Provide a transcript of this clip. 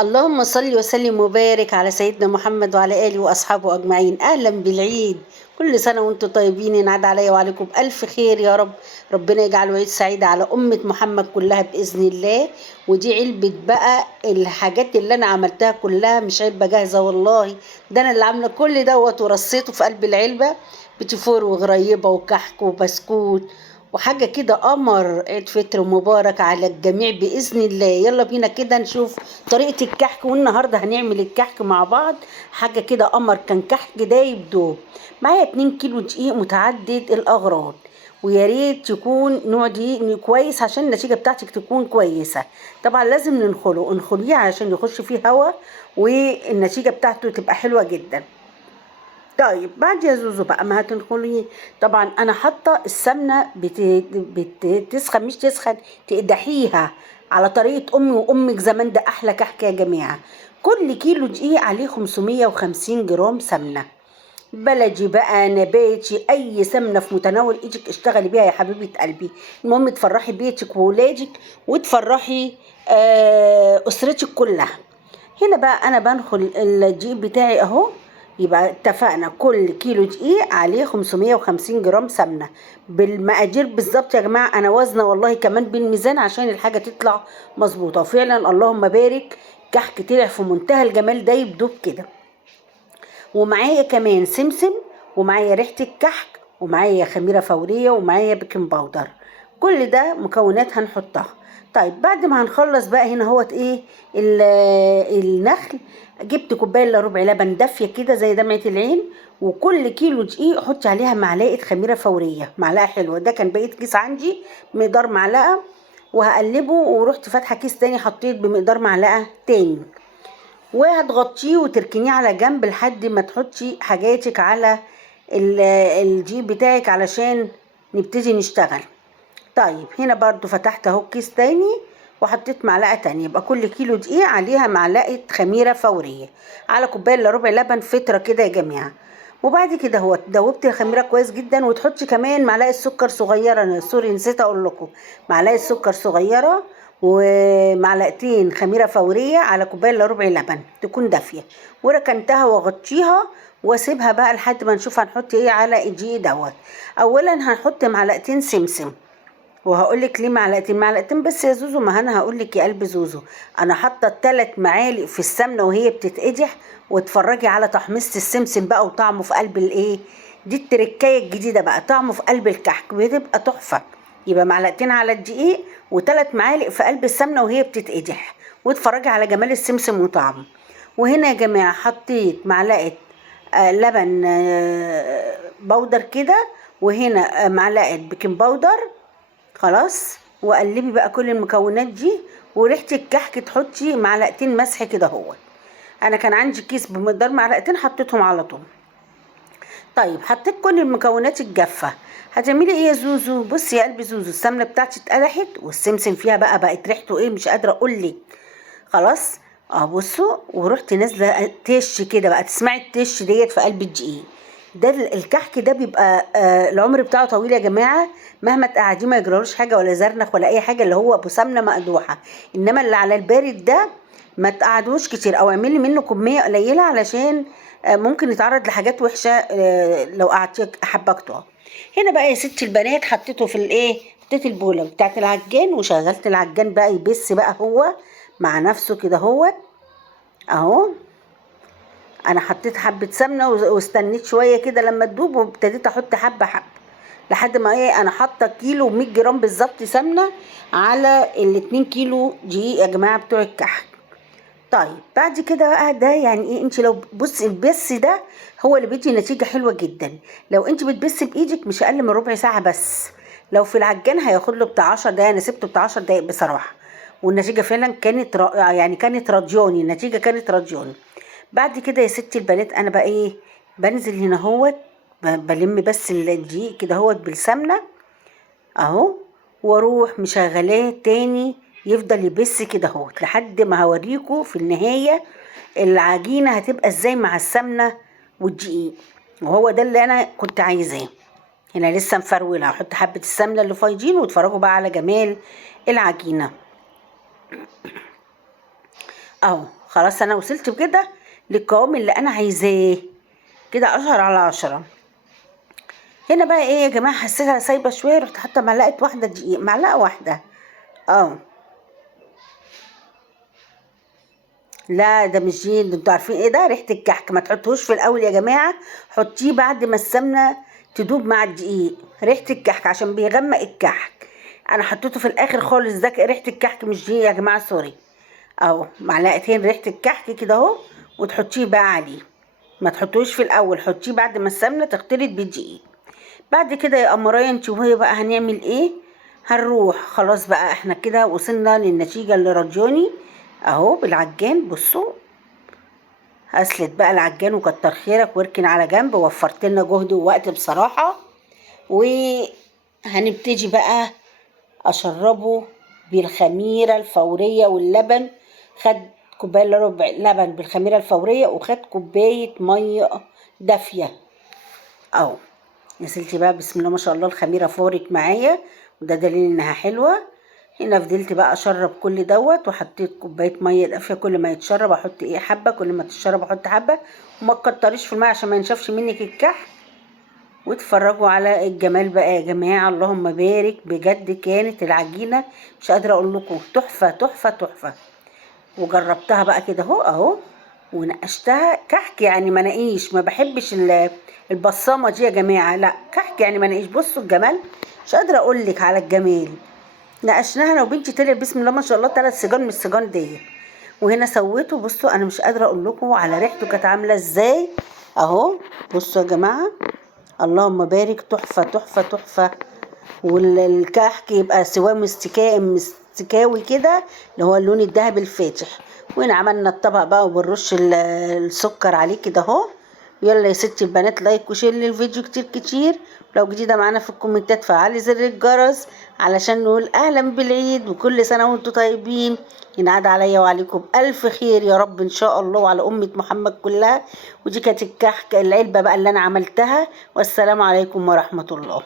اللهم صل وسلم وبارك على سيدنا محمد وعلى آله وأصحابه أجمعين. أهلا بالعيد، كل سنة وانتم طيبين، ينعاد عليا وعليكم بألف خير يا رب. ربنا يجعله عيد سعيد على أمة محمد كلها بإذن الله. ودي علبة بقى الحاجات اللي أنا عملتها كلها، مش علبة جاهزة والله، ده أنا اللي عاملة كل دوت ورصيته في قلب العلبة، بتيفور وغريبة وكحك وبسكوت وحاجة كده قمر. عيد فطر مبارك على الجميع بإذن الله. يلا بينا كده نشوف طريقة الكحك، والنهاردة هنعمل الكحك مع بعض. حاجة كده قمر، كان كحك دايب دوب. معايا 2 كيلو دقيق متعدد الأغراض، ويا ريت يكون نوع دقيق كويس عشان النتيجة بتاعتك تكون كويسة. طبعا لازم انخليه علشان يخش فيه هواء والنتيجة بتاعته تبقى حلوة جدا. طيب بعد يا زوزو بقى ما هتنخليه، طبعا انا حاطه السمنه بتسخن، مش تسخن، تقدحيها على طريقه امي وامك زمان، ده احلى كحك يا جماعه. كل كيلو دقيق عليه 550 جرام سمنه بلدي بقى، نباتي، اي سمنه في متناول ايدك اشتغلي بيها يا حبيبه قلبي. المهم تفرحي بيتك وولادك وتفرحي اسرتك كلها. هنا بقى انا بنخل الدقيق بتاعي اهو. يبقى اتفقنا كل كيلو دقيق عليه 550 جرام سمنه بالمقادير بالظبط يا جماعه. انا وزنه والله كمان بالميزان عشان الحاجه تطلع مظبوطه، وفعلا اللهم بارك كحك طلع في منتهى الجمال، ده يبدوب كده. ومعايا كمان سمسم، ومعايا ريحه الكحك، ومعايا خميره فوريه، ومعايا بيكنج باودر. كل ده مكونات هنحطها. طيب بعد ما هنخلص بقى هنا هوت ايه النخل. جبت كوبايه الا ربع لبن دافيه كده زي دمعه العين، وكل كيلو دقيق حطي عليها معلقه خميره فوريه، معلقه حلوه، ده كان بقيه كيس عندي مقدار معلقه. وهقلبه، ورحت فاتحه كيس تاني حطيت بمقدار معلقه تاني، وهتغطيه وتركنيه على جنب لحد ما تحطي حاجاتك على الجيب بتاعك علشان نبتدي نشتغل. طيب هنا برضو فتحت اهو كيس تاني وحطيت معلقه تانية، يبقى كل كيلو دقيق عليها معلقه خميره فوريه على كوبايه الا ربع لبن، فتره كده يا جماعه. وبعد كده هو دوبت الخميره كويس جدا، وتحطي كمان معلقه سكر صغيره، سوري نسيت اقول لكم، معلقه سكر صغيره ومعلقتين خميره فوريه على كوبايه الا ربع لبن تكون دافيه، وركنتها واغطيها واسيبها بقى لحد ما نشوف هنحط ايه على الدقيق دوت. اولا هنحط معلقتين سمسم، وهقول لك ليه معلقتين بس يا زوزو. ما انا هقول لك يا قلب زوزو، انا حاطه 3 معالق في السمنه وهي بتتقدح، واتفرجي على تحميص السمسم بقى وطعمه في قلب الايه. دي التركايه الجديده بقى، طعمه في قلب الكحك بتبقى تحفه. يبقى معلقتين على الدقيق و3 معالق في قلب السمنه وهي بتتقدح، واتفرجي على جمال السمسم وطعمه. وهنا يا جماعه حطيت معلقه لبن بودر كده، وهنا معلقه بيكنج باودر. خلاص، وقلبي بقى كل المكونات دي، وريحه الكحك تحطي معلقتين مسح كده اهو. انا كان عندي كيس بمقدار معلقتين حطيتهم على طول. طيب حطيت كل المكونات الجافه. هتعملي ايه يا زوزو؟ بصي يا قلب زوزو، السمنه بتاعتي اتقدحت والسمسم فيها بقت ريحته ايه، مش قادره اقول لك. خلاص، بصوا، ورحت نازله تش كده بقى، تسمعي التش ديت في قلب الدقيق. ده الكحك ده بيبقى العمر بتاعه طويل يا جماعه، مهما تقعديه ما يجرالوش حاجه ولا زرنخ ولا اي حاجه، اللي هو ابو سمنه مقدوحه. انما اللي على البارد ده ما تقعدوش كتير، او اعملي منه كميه قليله علشان ممكن يتعرض لحاجات وحشه لو قعدتيه حبكته. هنا بقى يا ستي البنات حطيته في الايه، حطيت البوله بتاعت العجان وشغلت العجان بقى يبس بقى هو مع نفسه كده اهو. انا حطيت حبه سمنه واستنيت شويه كده لما تدوب، وابتديت احط حبه حبه لحد ما ايه، انا حاطه كيلو 100 جرام بالظبط سمنه على ال2 كيلو دقيق يا جماعه بتوع الكحك. طيب بعد كده بقى ده يعني ايه، انت لو بصي البس ده هو اللي بيدي نتيجه حلوه جدا. لو انت بتبسي بايدك مش اقل من ربع ساعه بس، لو في العجان هياخد له بتاع 10 دقايق، انا سبته بتاع 10 دقايق بصراحه. والنتيجه فعلا كانت رائعه، يعني كانت راضياني، النتيجه كانت راضياني. بعد كده يا ستي البنات انا بقى ايه، بنزل هنا بلم بس الدقيق كده بالسمنه اهو، واروح مشغلاه تاني يفضل يبس كده لحد ما هوريكم في النهايه العجينه هتبقى ازاي مع السمنه والدقيق. وهو ده اللي انا كنت عايزاه. هنا لسه مفروله، هحط حبه السمنه اللي فايضين، واتفرجوا بقى على جمال العجينه اهو. خلاص انا وصلت بكده للقوام اللي انا عايزاه، كده 10/10. هنا بقى ايه يا جماعه، حسيتها سايبه شويه، رحت حاطه معلقه واحده دقيق، معلقه واحده. اه لا ده مش جين، انتوا عارفين ايه ده؟ ريحه الكحك. ما تحطوش في الاول يا جماعه، حطيه بعد ما السمنه تدوب مع الدقيق. ريحه الكحك عشان بيغمق الكحك. انا حطيته في الاخر خالص، ده ريحه الكحك مش جين يا جماعه، سوري. اهو معلقتين ريحه الكحك كده اهو، وتحطيه بقى عليه. ما تحطوش في الاول، حطيه بعد ما السمنه تختلط بالدقيق. بعد كده يا قمرايه انت وهي بقى هنعمل ايه؟ هنروح خلاص بقى، احنا كده وصلنا للنتيجه اللي راضياني اهو بالعجان. بصوا هسلت بقى العجان، وكتر خيرك واركن على جنب، وفرت لنا جهد ووقت بصراحه. وهنبتدي بقى اشربه بالخميره الفوريه واللبن. خد كوبايه الا ربع لبن بالخميره الفوريه، وخد كوبايه ميه دافيه اهو. يا سيدتي بقى بسم الله ما شاء الله، الخميره فورت معايا، وده دليل انها حلوه. هنا فضلت بقى اشرب كل دوت، وحطيت كوبايه ميه دافيه. كل ما يتشرب احط ايه حبه، كل ما تتشرب احط حبه، وما تكتريش في الماء عشان ما ينشفش منك الكحك. واتفرجوا على الجمال بقى يا جماعه، اللهم بارك. بجد كانت العجينه مش قادره اقول لكم، تحفه تحفه تحفه. وجربتها بقى كده اهو اهو، ونقشتها كحك يعني مناقيش. ما بحبش البصامه دي يا جماعه، لا كحك يعني مناقيش. بصوا الجمال، مش قادره اقول لك على الجمال. نقشناها انا وبنتي، طلع بسم الله ما شاء الله 3 سيجان من السيجان دي. وهنا سويته، بصوا انا مش قادره اقول لكم على ريحته كانت عامله ازاي اهو. بصوا يا جماعه، اللهم بارك، تحفه تحفه تحفه. والكحك يبقى سواه مستكاوي كده، اللي هو اللون الذهبي الفاتح. وهنا عملنا الطبق بقى، وبنرش السكر عليه كده اهو. يلا يا ستي البنات، لايك وشير للفيديو كتير كتير. لو جديدة معانا في الكومنتات فعلي زر الجرس علشان نقول اهلا بالعيد، وكل سنة وانتم طيبين. ينعاد عليا وعليكم بألف خير يا رب ان شاء الله، وعلى أمة محمد كلها. ودي كانت الكحك العلبة بقى اللي انا عملتها. والسلام عليكم ورحمة الله.